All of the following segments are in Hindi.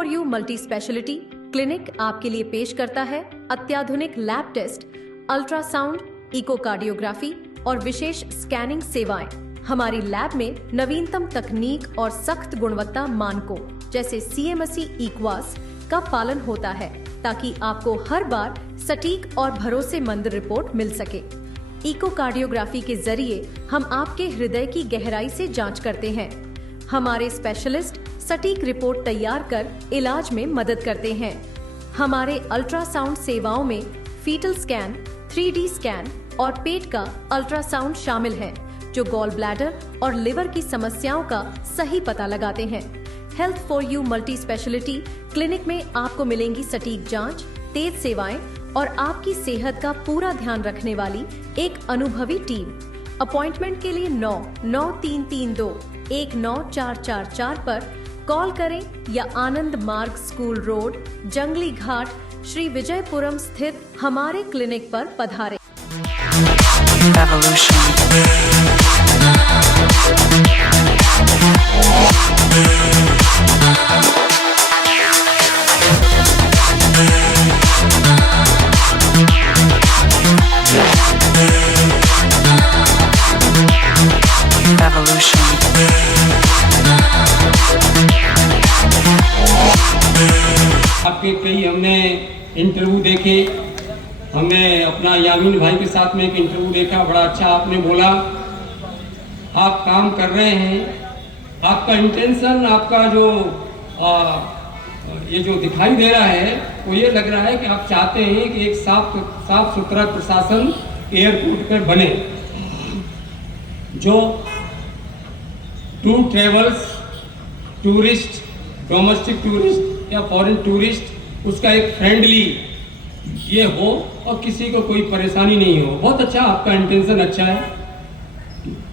For you multi speciality clinic आपके लिए पेश करता है अत्याधुनिक लैब टेस्ट, अल्ट्रासाउंड, इकोकार्डियोग्राफी और विशेष स्कैनिंग सेवाएं। हमारी लैब में नवीनतम तकनीक और सख्त गुणवत्ता मानकों जैसे CMSE इक्वास का पालन होता है ताकि आपको हर बार सटीक और भरोसेमंद रिपोर्ट मिल सके। इकोकार्डियोग्राफी के जरिए हम आपके हृदय की गहराई से जांच करते हैं। हमारे स्पेशलिस्ट सटीक रिपोर्ट तैयार कर इलाज में मदद करते हैं। हमारे अल्ट्रासाउंड सेवाओं में फीटल स्कैन, 3D स्कैन और पेट का अल्ट्रासाउंड शामिल है, जो गॉल ब्लैडर और लिवर की समस्याओं का सही पता लगाते हैं। Health for you multi speciality clinic में आपको मिलेंगी सटीक जांच, तेज सेवाएं और आपकी सेहत का पूरा ध्यान रखने वाली एक अनुभवी टीम। अपॉइंटमेंट के लिए 99332-19444 पर कॉल करें या आनंद मार्ग स्कूल रोड, जंगली घाट, श्री विजयपुरम स्थित हमारे क्लिनिक पर पधारें। आपके कई हमने इंटरव्यू देखे, हमने अपना यामीन भाई के साथ में एक इंटरव्यू देखा, बड़ा अच्छा आपने बोला। आप काम कर रहे हैं, आपका इंटेंशन, आपका जो ये जो दिखाई दे रहा है वो ये लग रहा है कि आप चाहते हैं कि एक साफ सुथरा प्रशासन एयरपोर्ट पर बने, जो tour travels, tourist, domestic tourist या फॉरेन टूरिस्ट, उसका एक फ्रेंडली ये हो और किसी को कोई परेशानी नहीं हो। बहुत अच्छा, आपका इंटेंशन अच्छा है,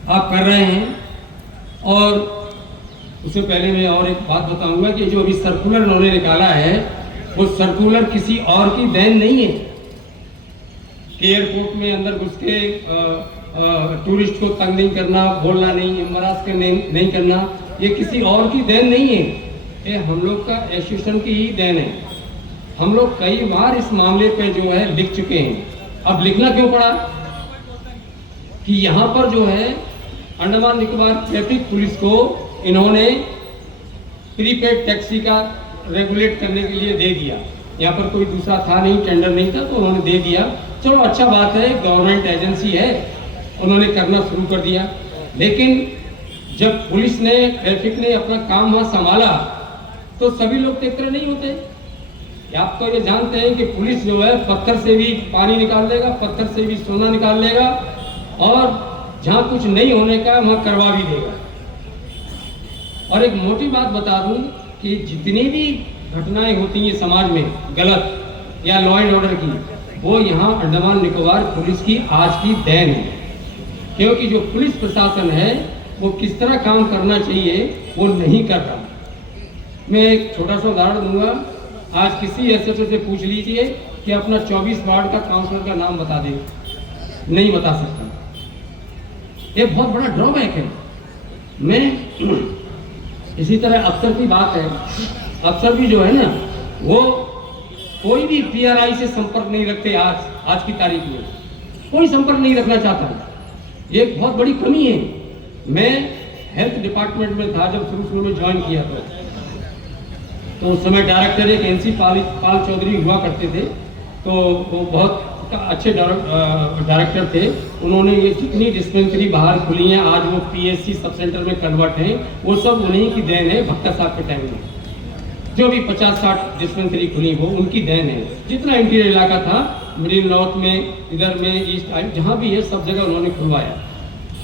आप कर रहे हैं। और उससे पहले मैं और एक बात बताऊंगा कि जो अभी सर्कुलर उन्होंने निकाला है वो सर्कुलर किसी और की देन नहीं है कि एयरपोर्ट में अंदर घुस के टूरिस्ट को तंग नहीं करना, बोलना नहीं, एम्बरास नहीं करना, ये किसी और की देन नहीं है, ये हम लोग का एसोसिएशन की ही देन है। हम लोग कई बार इस मामले पे जो है लिख चुके हैं। अब लिखना क्यों पड़ा कि यहाँ पर जो है अंडमान निकोबार ट्रैफिक पुलिस को इन्होंने प्रीपेड टैक्सी का रेगुलेट करने के लिए दे दिया। यहाँ पर कोई दूसरा था नहीं, टेंडर नहीं था, तो उन्होंने दे दिया। चलो अच्छा बात है, गवर्नमेंट एजेंसी है, उन्होंने करना शुरू कर दिया। लेकिन जब पुलिस ने, ट्रैफिक ने अपना काम वहाँ संभाला तो सभी लोग एक तरह नहीं होते। आप तो ये जानते हैं कि पुलिस जो है पत्थर से भी पानी निकाल लेगा, पत्थर से भी सोना निकाल लेगा, और जहाँ कुछ नहीं होने का वहाँ करवा भी देगा। और एक मोटी बात बता दूं कि जितनी भी घटनाएं होती हैं समाज में गलत या लॉ एंड ऑर्डर की, वो यहाँ अंडमान निकोबार पुलिस की आज की देन है। क्योंकि जो पुलिस प्रशासन है वो किस तरह काम करना चाहिए वो नहीं कर रहा। मैं एक छोटा सा उदाहरण दूंगा। आज किसी एसएचओ से पूछ लीजिए कि अपना 24 वार्ड का काउंसलर का नाम बता दे, नहीं बता सकता। ये बहुत बड़ा ड्रॉबैक है। मैं इसी तरह अफसर की बात है, अफसर भी जो है ना वो कोई भी PRI से संपर्क नहीं रखते। आज की तारीख में कोई संपर्क नहीं रखना चाहता। ये एक बहुत बड़ी कमी है। मैं हेल्थ डिपार्टमेंट में था जब शुरू में ज्वाइन किया तो उस समय डायरेक्टर एक NC पाल चौधरी हुआ करते थे, तो वो बहुत अच्छे डायरेक्टर थे। उन्होंने ये जितनी डिस्पेंसरी बाहर खुली हैं, आज वो PSC सब सेंटर में कन्वर्ट हैं, वो सब उन्हीं की देन है। भक्ता साहब के टाइम में जो भी 50-60 डिस्पेंसरी खुली वो उनकी देन है। जितना इंटीरियर इलाका था, मिडिल नॉर्थ में, इधर में, ईस्ट, जहाँ भी है सब जगह उन्होंने खुलवाया।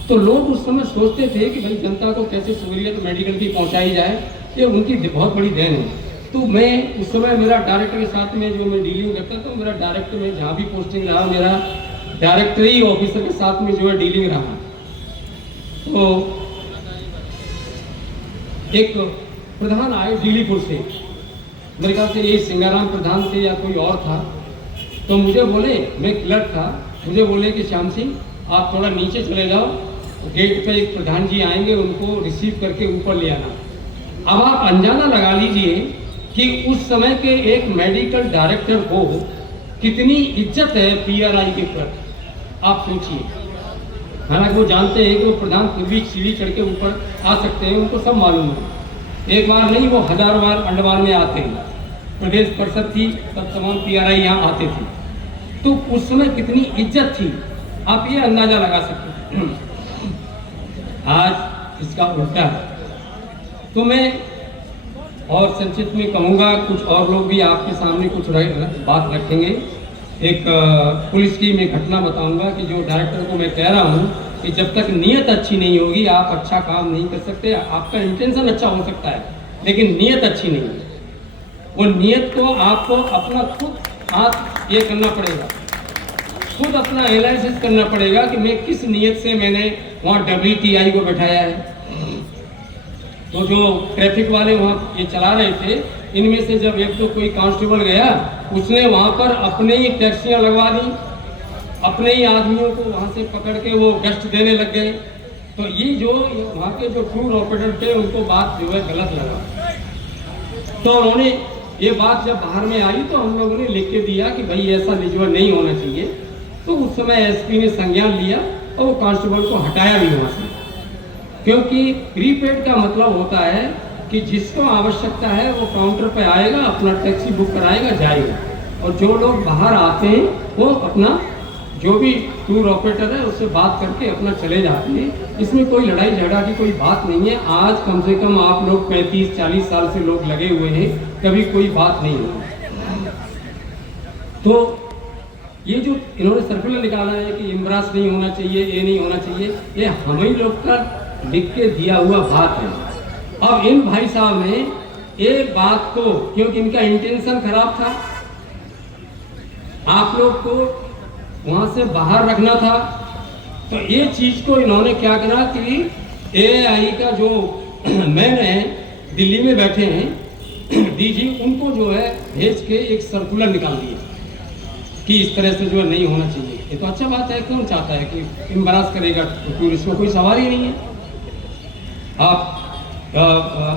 तो लोग उस समय सोचते थे कि भाई जनता को कैसे सहूलियत मेडिकल की पहुँचाई जाए, ये उनकी बहुत बड़ी देन है। तो मैं उस समय मेरा डायरेक्टर के साथ में जो मैं डीलिंग करता था, मेरा डायरेक्टर में जहाँ भी पोस्टिंग रहा, मेरा डायरेक्टरी ऑफिसर के साथ में जो है डीलिंग रहा। तो एक प्रधान आए दिल्लीपुर से, मेरे ख्याल से ये सिंगाराम प्रधान थे या कोई और था। तो मुझे बोले, मैं क्लर्क था, मुझे बोले कि श्याम सिंह आप थोड़ा नीचे चले जाओ, गेट पे एक प्रधान जी आएंगे, उनको रिसीव करके ऊपर ले आना। अब आप अनजाना लगा लीजिए कि उस समय के एक मेडिकल डायरेक्टर को कितनी इज्जत है पीआरआई के प्रति, आप सोचिए। हालांकि वो जानते हैं कि वो प्रधान फिर भी सीढ़ी चढ़ के ऊपर आ सकते हैं, उनको सब मालूम है। एक बार नहीं, वो 1000 बार अंडमान में आते हैं। प्रदेश परिषद थी तब तमाम पीआरआई यहाँ आते थे, तो उस समय कितनी इज्जत थी, आप ये अंदाजा लगा सकते हैं। आज इसका उल्टा है। तो मैं और संक्षिप्त में कहूँगा, कुछ और लोग भी आपके सामने कुछ बात रखेंगे। एक पुलिस की मैं घटना बताऊंगा कि जो डायरेक्टर को मैं कह रहा हूँ कि जब तक नीयत अच्छी नहीं होगी आप अच्छा काम नहीं कर सकते। आपका इंटेंशन अच्छा हो सकता है लेकिन नीयत अच्छी नहीं है। वो नीयत को आपको अपना खुद हाथ ये करना पड़ेगा, खुद अपना एनालिसिस करना पड़ेगा कि मैं किस नीयत से मैंने वहाँ WTI को बैठाया है। तो जो ट्रैफिक वाले वहाँ ये चला रहे थे, इनमें से जब एक तो कोई कांस्टेबल गया, उसने वहाँ पर अपने ही टैक्सियाँ लगवा दी, अपने ही आदमियों को वहाँ से पकड़ के वो गश्त देने लग गए। तो ये जो वहाँ के जो टूर ऑपरेटर थे उनको बात जो है गलत लगा। तो उन्होंने ये बात जब बाहर में आई तो हम लोगों ने लिख के दिया कि भाई ऐसा विजुअल नहीं होना चाहिए। तो उस समय SP ने संज्ञान लिया और वो कांस्टेबल को हटाया भी वहाँ से, क्योंकि प्रीपेड का मतलब होता है कि जिसको आवश्यकता है वो काउंटर पे आएगा, अपना टैक्सी बुक कराएगा, जाएगा। और जो लोग बाहर आते हैं वो अपना जो भी टूर ऑपरेटर है उससे बात करके अपना चले जाते हैं। इसमें कोई लड़ाई झगड़ा की कोई बात नहीं है। आज कम से कम आप लोग 35-40 साल से लोग लगे हुए हैं, कभी कोई बात नहीं हुई। तो ये जो इन्होंने सर्कुलर निकाला है कि एम्ब्रास नहीं होना चाहिए, ये नहीं होना चाहिए, ये हम ही लोग का लिख के दिया हुआ बात है। अब इन भाई साहब ने एक बात को, क्योंकि इनका इंटेंशन खराब था, आप लोग को वहां से बाहर रखना था, तो ये चीज को इन्होंने क्या करा कि AAI का जो मैन है दिल्ली में बैठे हैं DG, उनको जो है भेज के एक सर्कुलर निकाल दिया कि इस तरह से जो है नहीं होना चाहिए। ये तो अच्छा बात है, कौन चाहता है कि एम्बरास करेगा टूरिस्ट को, कोई सवाल ही नहीं है। आप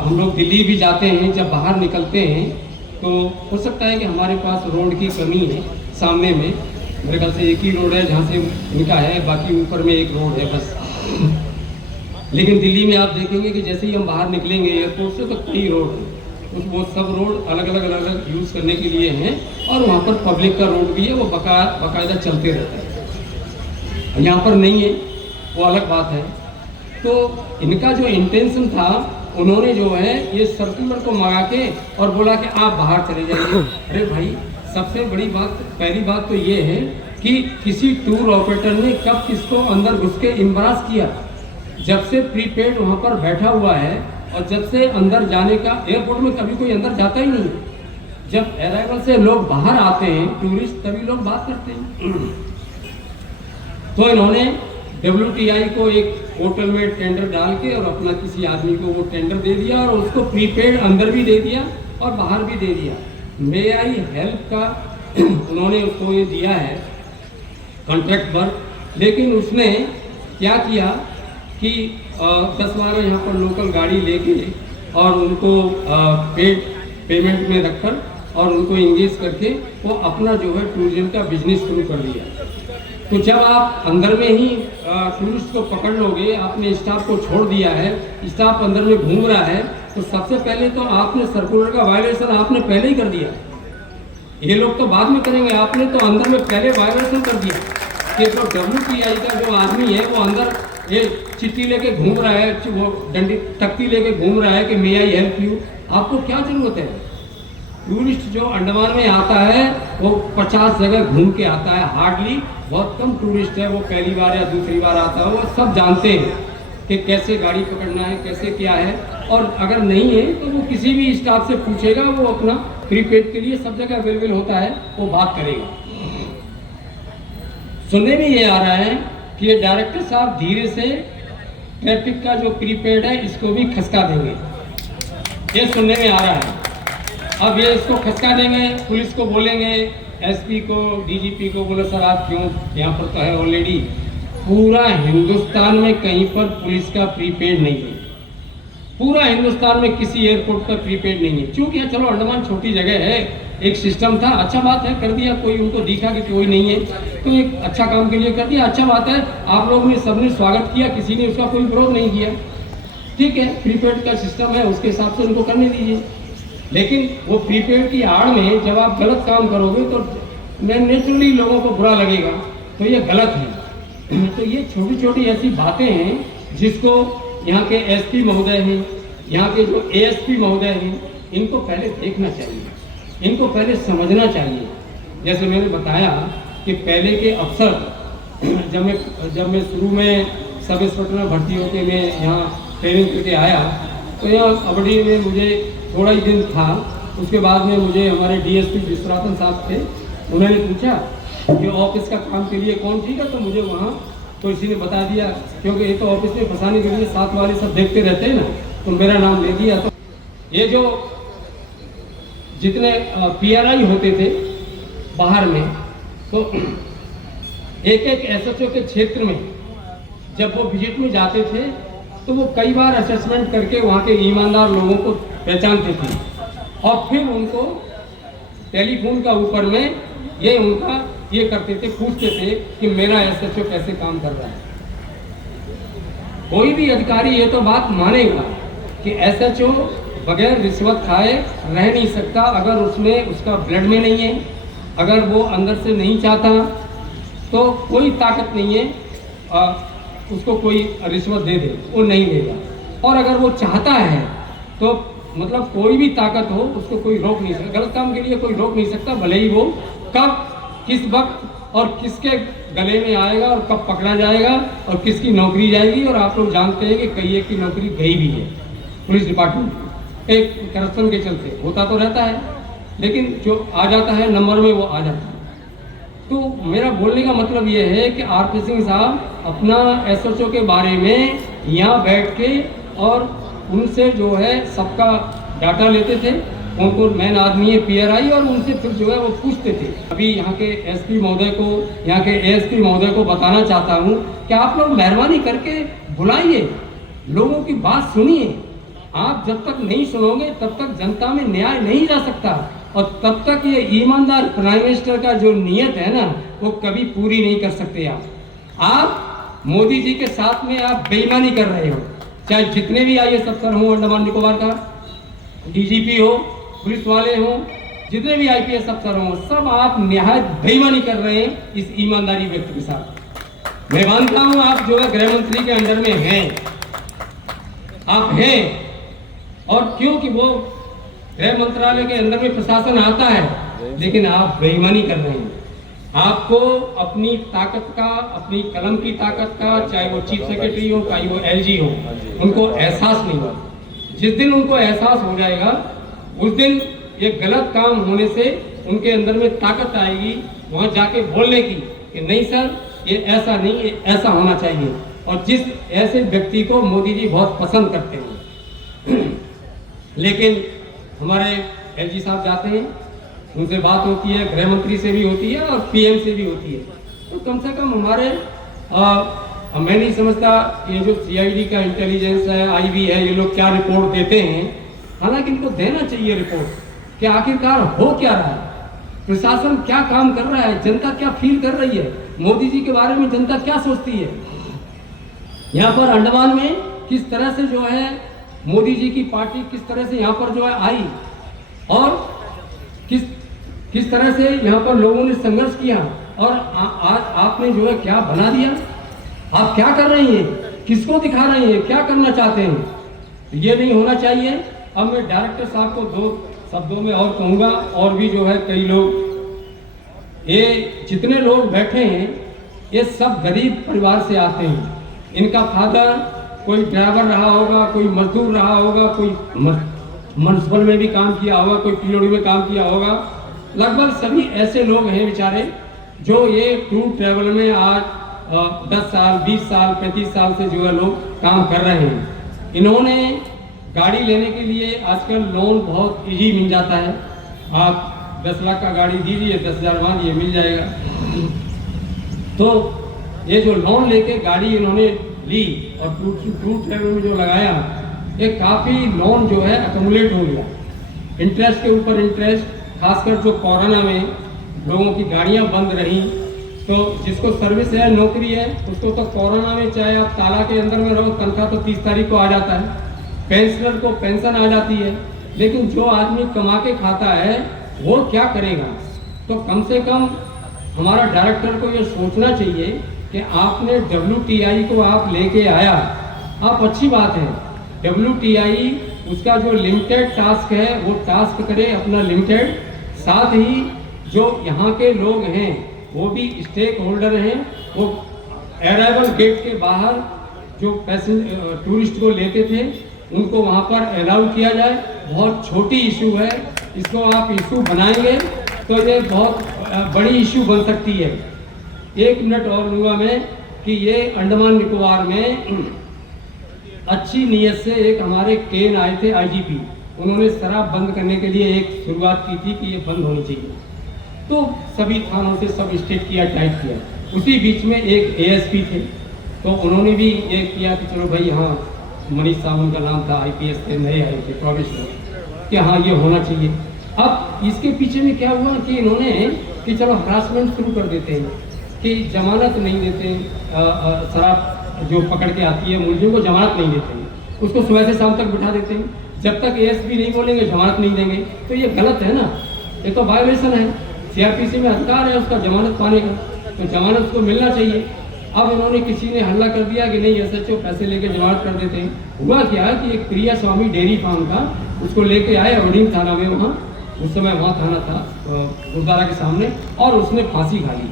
हम लोग दिल्ली भी जाते हैं, जब बाहर निकलते हैं तो हो सकता है कि हमारे पास रोड की कमी है। सामने में मेरे ख्याल से एक ही रोड है जहाँ से निका है, बाकी ऊपर में एक रोड है बस। लेकिन दिल्ली में आप देखेंगे कि जैसे ही हम बाहर निकलेंगे एयरपोर्ट से तो कई रोड है, वो सब रोड अलग अलग यूज़ करने के लिए हैं। और वहाँ पर पब्लिक का रोड भी है, वो बाकायदा चलते रहते हैं। यहाँ पर नहीं है, वो अलग बात है। तो इनका जो इंटेंशन था, उन्होंने जो है ये सर्कुलर को मंगा के और बोला कि आप बाहर चले जाइए। अरे भाई, सबसे बड़ी बात, पहली बात तो ये है कि किसी टूर ऑपरेटर ने कब किसको अंदर घुस के एम्ब्रास किया? जब से प्रीपेड वहाँ पर बैठा हुआ है और जब से अंदर जाने का, एयरपोर्ट में कभी कोई अंदर जाता ही नहीं। जब अराइवल से लोग बाहर आते हैं टूरिस्ट, तभी लोग बात करते हैं। तो इन्होंने WTI को एक होटल में टेंडर डाल के और अपना किसी आदमी को वो टेंडर दे दिया और उसको प्रीपेड अंदर भी दे दिया और बाहर भी दे दिया। मे आई हेल्प का उन्होंने उसको ये दिया है कॉन्ट्रैक्ट पर, लेकिन उसने क्या किया कि 10-12 यहाँ पर लोकल गाड़ी लेके और उनको पेमेंट में रखकर और उनको इंगेज करके वो अपना जो है टूरिज्म का बिजनेस शुरू कर दिया। तो जब आप अंदर में ही टूरिस्ट को पकड़ लोगे, आपने स्टाफ को छोड़ दिया है, स्टाफ अंदर में घूम रहा है, तो सबसे पहले तो आपने सर्कुलर का वायलेशन आपने पहले ही कर दिया। ये लोग तो बाद में करेंगे, आपने तो अंदर में पहले वायलेशन कर दिया कि तो WTI का जो आदमी है वो अंदर ये चिट्ठी लेके घूम रहा है, वो डंडी तख्ती लेके घूम रहा है कि मे आई हेल्प यू। आपको क्या जरूरत है? टूरिस्ट जो अंडमान में आता है वो 50 जगह घूम के आता है, हार्डली बहुत कम टूरिस्ट है वो पहली बार या दूसरी बार आता है। वो सब जानते हैं कि कैसे गाड़ी पकड़ना है, कैसे क्या है, और अगर नहीं है तो वो किसी भी स्टाफ से पूछेगा, वो अपना प्रीपेड के लिए सब जगह अवेलेबल होता है, वो बात करेगा। सुनने में ये आ रहा है कि ये डायरेक्टर साहब धीरे से ट्रैफिक का जो प्रीपेड है इसको भी खसका देंगे, ये सुनने में आ रहा है। अब ये इसको खसका देंगे, पुलिस को बोलेंगे, SP को, DGP को, बोले सर आप क्यों, यहाँ पर तो है ऑलरेडी। पूरा हिंदुस्तान में कहीं पर पुलिस का प्रीपेड नहीं है, पूरा हिंदुस्तान में किसी एयरपोर्ट पर प्रीपेड नहीं है। क्योंकि चलो अंडमान छोटी जगह है, एक सिस्टम था, अच्छा बात है, कर दिया, कोई उनको दिखा कि कोई नहीं है तो एक अच्छा काम के लिए कर दिया, अच्छा बात है। आप लोगों ने सबने स्वागत किया, किसी ने उसका कोई विरोध नहीं किया, ठीक है, प्रीपेड का सिस्टम है, उसके हिसाब से उनको करने दीजिए। लेकिन वो प्रीपेड की आड़ में जब आप गलत काम करोगे तो नेचुरली लोगों को बुरा लगेगा, तो ये गलत है। तो ये छोटी छोटी ऐसी बातें हैं जिसको यहाँ के एसपी महोदय हैं, यहाँ के जो एएसपी महोदय हैं, इनको पहले देखना चाहिए, इनको पहले समझना चाहिए। जैसे मैंने बताया कि पहले के अफसर जब मैं शुरू में सब इंस्पेक्टर में भर्ती होके मैं यहाँ ट्रेनिंग करके आया तो यहाँ अबड़ी में मुझे थोड़ा ही दिन था। उसके बाद में मुझे हमारे डीएसपी विश्वनाथन साहब थे, उन्होंने पूछा कि ऑफिस का काम के लिए कौन ठीक है, तो मुझे वहाँ तो इसी ने बता दिया, क्योंकि ये तो ऑफिस में फंसाने के लिए साथ वाले सब देखते रहते हैं ना, तो मेरा नाम ले दिया। तो ये जो जितने पीआरआई होते थे बाहर में, तो एक एक एसएचओ के क्षेत्र में जब वो विजिट में जाते थे तो वो कई बार असेसमेंट करके वहाँ के ईमानदार लोगों को पहचानते थे और फिर उनको टेलीफोन का ऊपर में ये करते थे, पूछते थे कि मेरा एसएचओ कैसे काम कर रहा है। कोई भी अधिकारी ये तो बात मानेगा कि एसएचओ बगैर रिश्वत खाए रह नहीं सकता। अगर उसमें उसका ब्लड में नहीं है, अगर वो अंदर से नहीं चाहता तो कोई ताकत नहीं है उसको कोई रिश्वत दे दे, वो नहीं देगा। और अगर वो चाहता है तो मतलब कोई भी ताकत हो उसको कोई रोक नहीं सकता, गलत काम के लिए कोई रोक नहीं सकता, भले ही वो कब किस वक्त और किसके गले में आएगा और कब पकड़ा जाएगा और किसकी नौकरी जाएगी। और आप लोग जानते हैं कि कई एक की नौकरी गई भी है पुलिस डिपार्टमेंट, एक करप्शन के चलते होता तो रहता है, लेकिन जो आ जाता है नंबर में वो आ जाता है। तो मेरा बोलने का मतलब ये है कि आरपी सिंह साहब अपना एसएचओ के बारे में यहाँ बैठ के और उनसे जो है सबका डाटा लेते थे, कौन कौन मेन आदमी है पीआरआई, और उनसे फिर जो है वो पूछते थे। अभी यहाँ के एसपी महोदय को, यहाँ के एएसपी महोदय को बताना चाहता हूँ कि आप लोग मेहरबानी करके बुलाइए, लोगों की बात सुनिए। आप जब तक नहीं सुनोगे तब तक जनता में न्याय नहीं जा सकता, और तब तक ये ईमानदार प्राइम मिनिस्टर का जो नियत है ना वो कभी पूरी नहीं कर सकते। आप मोदी जी के साथ में आप बेईमानी कर रहे हो, चाहे जितने भी आईएएस अफसर हों अंडमान निकोबार का, डीजीपी हो, पुलिस वाले हों, जितने भी आईपीएस अफसर हों, सब आप निहायत बेईमानी कर रहे हैं इस ईमानदारी व्यक्ति के साथ। मैं मानता हूं आप जो है गृह मंत्री के अंडर में हैं, आप हैं, और क्योंकि वो गृह मंत्रालय के अंदर में प्रशासन आता है, लेकिन आप बेईमानी कर रहे हैं। आपको अपनी ताकत का, अपनी कलम की ताकत का, चाहे वो चीफ सेक्रेटरी हो, चाहे वो एलजी हो, उनको एहसास नहीं हुआ। जिस दिन उनको एहसास हो जाएगा उस दिन ये गलत काम होने से उनके अंदर में ताकत आएगी वहाँ जाके बोलने की कि नहीं सर ये ऐसा नहीं, ये ऐसा होना चाहिए। और जिस ऐसे व्यक्ति को मोदी जी बहुत पसंद करते हैं। लेकिन हमारे एलजी साहब जाते हैं, उनसे बात होती है, गृह मंत्री से भी होती है और पीएम से भी होती है, तो कम से कम हमारे मैं नहीं समझता ये जो सीआईडी का इंटेलिजेंस है, आईबी है, ये लोग क्या रिपोर्ट देते हैं। हालांकि इनको देना चाहिए रिपोर्ट कि आखिरकार हो क्या रहा है, प्रशासन क्या काम कर रहा है, जनता क्या फील कर रही है, मोदी जी के बारे में जनता क्या सोचती है, यहाँ पर अंडमान में किस तरह से जो है मोदी जी की पार्टी किस तरह से यहाँ पर जो है आई, और किस तरह से यहाँ पर लोगों ने संघर्ष किया, और आज आपने जो है क्या बना दिया। आप क्या कर रही हैं, किसको दिखा रही हैं, क्या करना चाहते हैं, ये नहीं होना चाहिए। अब मैं डायरेक्टर साहब को 2 शब्दों में और कहूँगा, और भी जो है कई लोग, ये जितने लोग बैठे हैं ये सब गरीब परिवार से आते हैं। इनका फादर कोई ड्राइवर रहा होगा, कोई मजदूर रहा होगा, कोई म्युनिसिपल में भी काम किया होगा, कोई पीओडी में काम किया होगा। लगभग सभी ऐसे लोग हैं बेचारे जो ये टूर ट्रैवल में आज 10 साल, 20 साल, 35 साल से जो है लोग काम कर रहे हैं। इन्होंने गाड़ी लेने के लिए आजकल लोन बहुत इजी मिल जाता है। आप 10 लाख का गाड़ी दीजिए, 10,000 बाद ये मिल जाएगा। तो ये जो लोन लेके गाड़ी इन्होंने ली और टूर ट्रैवल में जो लगाया, ये काफ़ी लोन जो है अकोमुलेट हो गया, इंटरेस्ट के ऊपर इंटरेस्ट, खासकर जो कोरोना में लोगों की गाड़ियां बंद रहीं, तो जिसको सर्विस है, नौकरी है, उसको तो कोरोना में चाहे आप ताला के अंदर में रहो, तनख्वाह तो 30 तारीख को आ जाता है, पेंशनर को पेंशन आ जाती है, लेकिन जो आदमी कमा के खाता है वो क्या करेगा? तो कम से कम हमारा डायरेक्टर को ये सोचना चाहिए कि आपने WTI को आप लेके आया, आप अच्छी बात है, WTI उसका जो लिमिटेड टास्क है वो टास्क करे अपना लिमिटेड, साथ ही जो यहाँ के लोग हैं वो भी स्टेक होल्डर हैं, वो अराइवल गेट के बाहर जो पैसेंजर टूरिस्ट को लेते थे उनको वहाँ पर अलाउ किया जाए। बहुत छोटी इशू है, इसको आप इशू बनाएंगे तो ये बहुत बड़ी इशू बन सकती है। 1 मिनट और लूँगा मैं कि ये अंडमान निकोबार में अच्छी नीयत से एक हमारे केन आए थे IGP, उन्होंने शराब बंद करने के लिए एक शुरुआत की थी कि ये बंद होनी चाहिए, तो सभी थानों से सब स्टेट किया, टाइट किया। उसी बीच में एक ASP थे, तो उन्होंने भी ये किया कि चलो भाई, हाँ मनीष साहब उनका नाम था, IPS थे, नए आए थे प्रोविशनल, कि हाँ ये होना चाहिए। अब इसके पीछे में क्या हुआ कि इन्होंने कि चलो हरासमेंट शुरू कर देते हैं कि जमानत नहीं देते, शराब जो पकड़ के आती है मुलजिम को जमानत नहीं देते हैं, उसको सुबह से शाम तक बिठा देते हैं, जब तक ASP नहीं बोलेंगे जमानत नहीं देंगे। तो ये गलत है ना, ये तो वायलेशन है, CRPC में अधिकार है उसका जमानत पाने का, तो जमानत उसको मिलना चाहिए। अब इन्होंने किसी ने हल्ला कर दिया कि नहीं SHO पैसे लेके जमानत कर देते हैं। हुआ क्या कि एक प्रिया स्वामी डेयरी फार्म था, उसको लेके आए अवनीम थाना में, वहाँ उस समय वहाँ थाना था गुरुद्वारा के सामने, और उसने फांसी खा ली।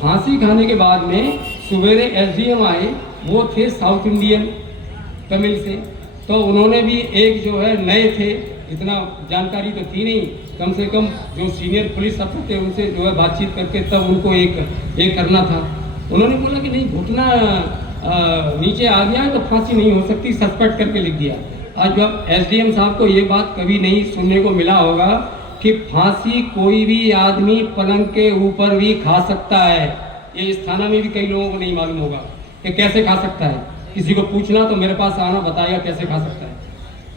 फांसी खाने के बाद में सवेरे SDM आए, वो थे साउथ इंडियन तमिल से, तो उन्होंने भी एक जो है नए थे, इतना जानकारी तो थी नहीं, कम से कम जो सीनियर पुलिस अफसर थे उनसे जो है बातचीत करके तब उनको एक करना था। उन्होंने बोला कि नहीं, घुटना नीचे आ गया है तो फांसी नहीं हो सकती, सस्पेक्ट करके लिख दिया। आज जब SDM साहब को ये बात कभी नहीं सुनने को मिला होगा कि फांसी कोई भी आदमी पलंग के ऊपर भी खा सकता है। ये इस थाना में भी कई लोगों को नहीं मालूम होगा कि कैसे खा सकता है, किसी को पूछना तो मेरे पास आना, बताएगा कैसे खा सकता है।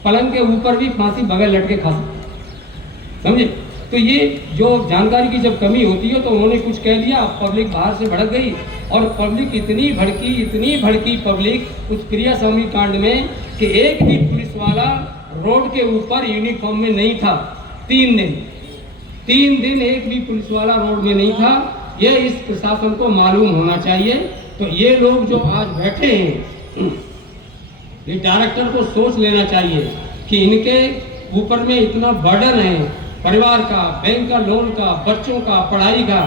पलंग के ऊपर भी फांसी बगैर लटके खा सकता है, समझे? तो ये जो जानकारी की जब कमी होती है तो उन्होंने कुछ कह दिया, पब्लिक बाहर से भड़क गई, और पब्लिक इतनी भड़की पब्लिक उस प्रिया स्वामी कांड में कि एक भी पुलिस वाला रोड के ऊपर यूनिफॉर्म में नहीं था। 3 दिन एक भी पुलिस वाला रोड में नहीं था। ये इस प्रशासन को मालूम होना चाहिए। तो ये लोग जो आज बैठे हैं, ये डायरेक्टर को सोच लेना चाहिए कि इनके ऊपर में इतना बर्डन है परिवार का, बैंक का लोन का, बच्चों का, पढ़ाई का,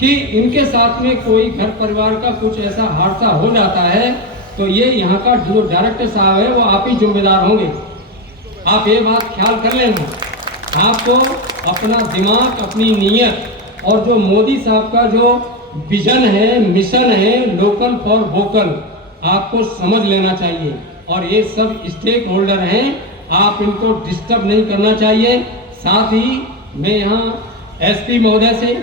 कि इनके साथ में कोई घर परिवार का कुछ ऐसा हादसा हो जाता है तो ये यहाँ का जो डायरेक्टर साहब है वो आप ही जिम्मेदार होंगे। आप ये बात ख्याल कर लेना। आपको अपना दिमाग, अपनी नीयत और जो मोदी साहब का जो विजन है, मिशन है, लोकल फॉर वोकल, आपको समझ लेना चाहिए। और ये सब स्टेक होल्डर हैं, आप इनको डिस्टर्ब नहीं करना चाहिए। साथ ही मैं यहाँ SP महोदय से,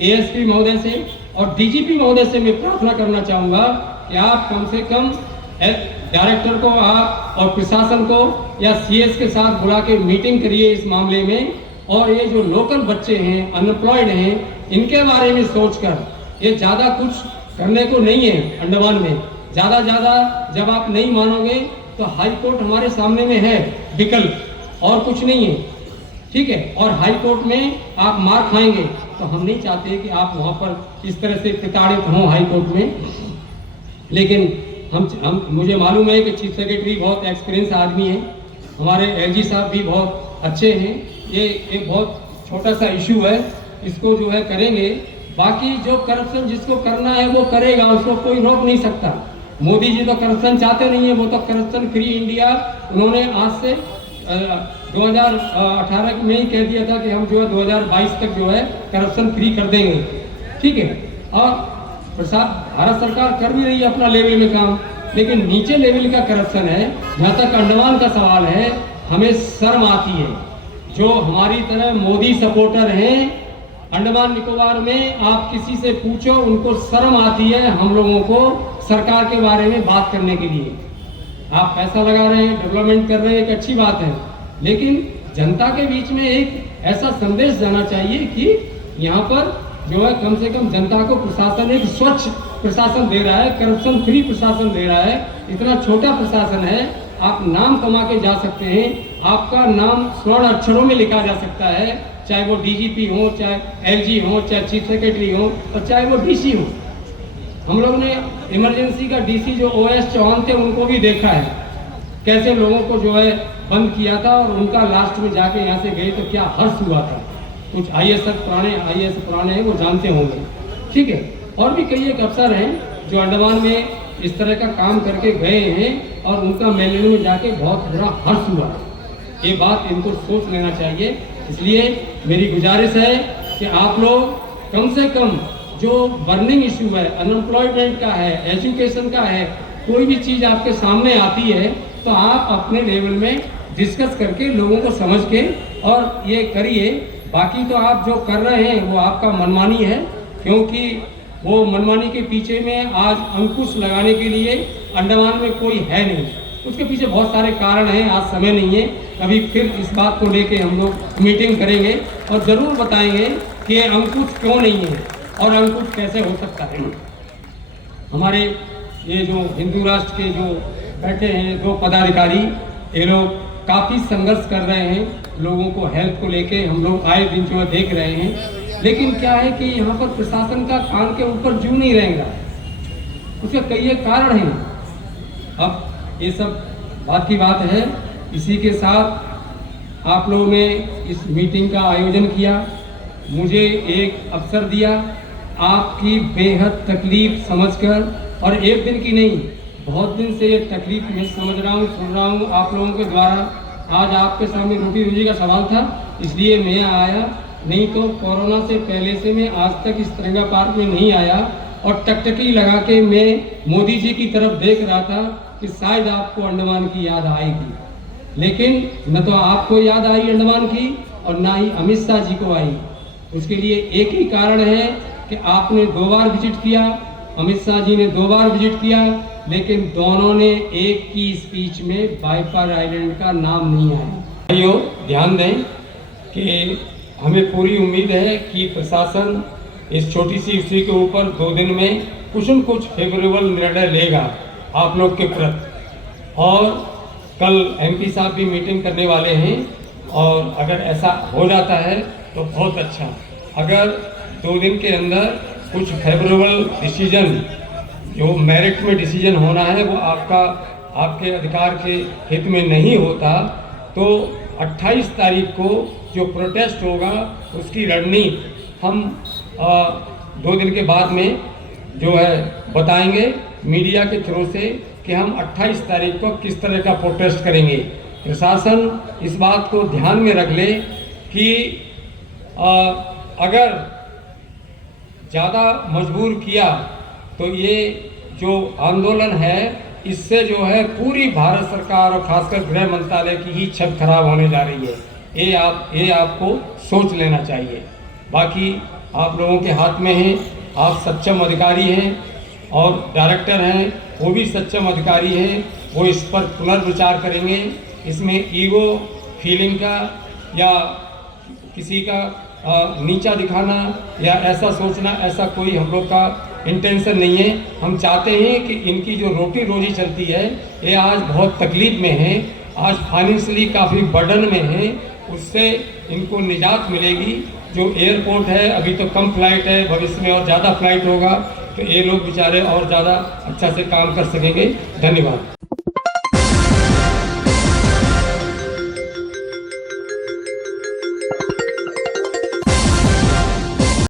ASP महोदय से और DGP महोदय से मैं प्रार्थना करना चाहूँगा कि आप कम से कम डायरेक्टर को आप और प्रशासन को या CS के साथ बुला के मीटिंग करिए इस मामले में। और ये जो लोकल बच्चे हैं, अनएम्प्लॉयड हैं, इनके बारे में सोचकर, ये ज़्यादा कुछ करने को नहीं है अंडमान में। ज़्यादा जब आप नहीं मानोगे तो हाई कोर्ट हमारे सामने में है विकल्प, और कुछ नहीं है, ठीक है। और हाई कोर्ट में आप मार खाएंगे, तो हम नहीं चाहते कि आप वहाँ पर इस तरह से प्रताड़ित हों हाई कोर्ट में। लेकिन हम मुझे मालूम है कि चीफ सेक्रेटरी बहुत एक्सपीरियंस आदमी है, हमारे LG साहब भी बहुत अच्छे हैं। ये एक बहुत छोटा सा इशू है, इसको जो है करेंगे। बाकी जो करप्शन जिसको करना है वो करेगा, उसको कोई रोक नहीं सकता। मोदी जी तो करप्शन चाहते नहीं है, वो तो करप्शन फ्री इंडिया उन्होंने आज से 2018 में ही कह दिया था कि हम जो है 2022 तक जो है करप्शन फ्री कर देंगे, ठीक है। और भारत सरकार कर भी रही है अपना लेवल में काम, लेकिन नीचे लेवल का करप्शन है। जहाँ तक अंडमान का सवाल है, हमें शर्म आती है। जो हमारी तरह मोदी सपोर्टर हैं अंडमान निकोबार में, आप किसी से पूछो, उनको शर्म आती है हम लोगों को सरकार के बारे में बात करने के लिए। आप पैसा लगा रहे हैं, डेवलपमेंट कर रहे हैं, एक अच्छी बात है, लेकिन जनता के बीच में एक ऐसा संदेश जाना चाहिए कि यहाँ पर जो है कम से कम जनता को प्रशासन एक स्वच्छ प्रशासन दे रहा है, करप्शन फ्री प्रशासन दे रहा है। इतना छोटा प्रशासन है, आप नाम कमा के जा सकते हैं, आपका नाम स्वर्ण अक्षरों में लिखा जा सकता है, चाहे वो डीजीपी हो, चाहे एलजी हो, चाहे चीफ सेक्रेटरी हो, और चाहे वो डीसी हो। हम लोग ने इमरजेंसी का डीसी जो ओएस चौहान थे उनको भी देखा है, कैसे लोगों को जो है बंद किया था, और उनका लास्ट में जाके यहाँ से गए तो क्या हर्ष हुआ था। कुछ आईएएस पुराने हैं, वो जानते होंगे, ठीक है। और भी कई एक अफसर हैं जो अंडमान में इस तरह का काम करके गए हैं और उनका मेलने में जाके बहुत बुरा हर्ष हुआ। ये बात इनको सोच लेना चाहिए। इसलिए मेरी गुजारिश है कि आप लोग कम से कम जो बर्निंग इशू है, अनएम्प्लॉयमेंट का है, एजुकेशन का है, कोई भी चीज़ आपके सामने आती है तो आप अपने लेवल में डिस्कस करके लोगों को समझ के और ये करिए। बाकी तो आप जो कर रहे हैं वो आपका मनमानी है, क्योंकि वो मनमानी के पीछे में आज अंकुश लगाने के लिए अंडमान में कोई है नहीं। उसके पीछे बहुत सारे कारण हैं, आज समय नहीं है, कभी फिर इस बात को लेके हम लोग मीटिंग करेंगे और ज़रूर बताएंगे कि ये अंकुश क्यों नहीं है और अंकुश कैसे हो सकता है। हमारे ये जो हिंदू राष्ट्र के जो बैठे हैं 2 पदाधिकारी, ये लोग काफ़ी संघर्ष कर रहे हैं लोगों को हेल्थ को लेके, हम लोग आए दिन जो है देख रहे हैं। लेकिन क्या है कि यहाँ पर प्रशासन का कान के ऊपर जू नहीं रहेगा, उसके कई कारण हैं। अब ये सब बात की बात है। इसी के साथ आप लोगों ने इस मीटिंग का आयोजन किया, मुझे एक अवसर दिया आपकी बेहद तकलीफ समझकर, और एक दिन की नहीं, बहुत दिन से ये तकलीफ मैं समझ रहा हूँ, सुन रहा हूँ आप लोगों के द्वारा। आज आपके सामने रोटी रोजी का सवाल था, इसलिए मैं आया, नहीं तो कोरोना से पहले से मैं आज तक इस तिरंगा पार्क में नहीं आया। और टकटकी लगा के मैं मोदी जी की तरफ देख रहा था कि शायद आपको अंडमान की याद आएगी, लेकिन न तो आपको याद आई अंडमान की और ना ही अमित शाह जी को आई। उसके लिए एक ही कारण है कि आपने 2 बार विजिट किया, अमित शाह जी ने 2 बार विजिट किया, लेकिन दोनों ने एक की स्पीच में बाइपर आइलैंड का नाम नहीं आया। भाइयों ध्यान दें कि हमें पूरी उम्मीद है कि प्रशासन इस छोटी सी इश्यू के ऊपर 2 दिन में कुछ न कुछ फेवरेबल निर्णय लेगा आप लोग के प्रति। और कल एमपी साहब भी मीटिंग करने वाले हैं, और अगर ऐसा हो जाता है तो बहुत अच्छा। अगर 2 दिन के अंदर कुछ फेवरेबल डिसीजन, जो मेरिट में डिसीजन होना है, वो आपके अधिकार के हित में नहीं होता, तो 28 तारीख को जो प्रोटेस्ट होगा उसकी रणनीति हम 2 दिन के बाद में जो है बताएंगे मीडिया के थ्रू से कि हम 28 तारीख को किस तरह का प्रोटेस्ट करेंगे। प्रशासन इस बात को ध्यान में रख ले कि अगर ज़्यादा मजबूर किया तो ये जो आंदोलन है इससे जो है पूरी भारत सरकार और खासकर गृह मंत्रालय की ही छत खराब होने जा रही है। ये आपको सोच लेना चाहिए। बाकी आप लोगों के हाथ में है, आप सक्षम अधिकारी हैं और डायरेक्टर हैं, वो भी सक्षम अधिकारी हैं, वो इस पर पुनर्विचार करेंगे। इसमें ईगो फीलिंग का या किसी का नीचा दिखाना या ऐसा सोचना, ऐसा कोई हम लोग का इंटेंशन नहीं है। हम चाहते हैं कि इनकी जो रोटी रोजी चलती है ये आज बहुत तकलीफ में है, आज फाइनेंशियली काफ़ी बर्डन में है, उससे इनको निजात मिलेगी। जो एयरपोर्ट है अभी तो कम फ्लाइट है, भविष्य में और ज़्यादा फ्लाइट होगा तो ये लोग बेचारे और ज़्यादा अच्छा से काम कर सकेंगे। धन्यवाद।